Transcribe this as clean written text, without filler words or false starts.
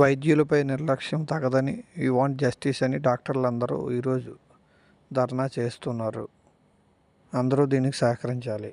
వైద్యులపై నిర్లక్ష్యం తగదని we want justice అని డాక్టర్లందరూ ఈరోజు ధర్నా చేస్తున్నారు. అందరూ దీనికి సహకరించాలి.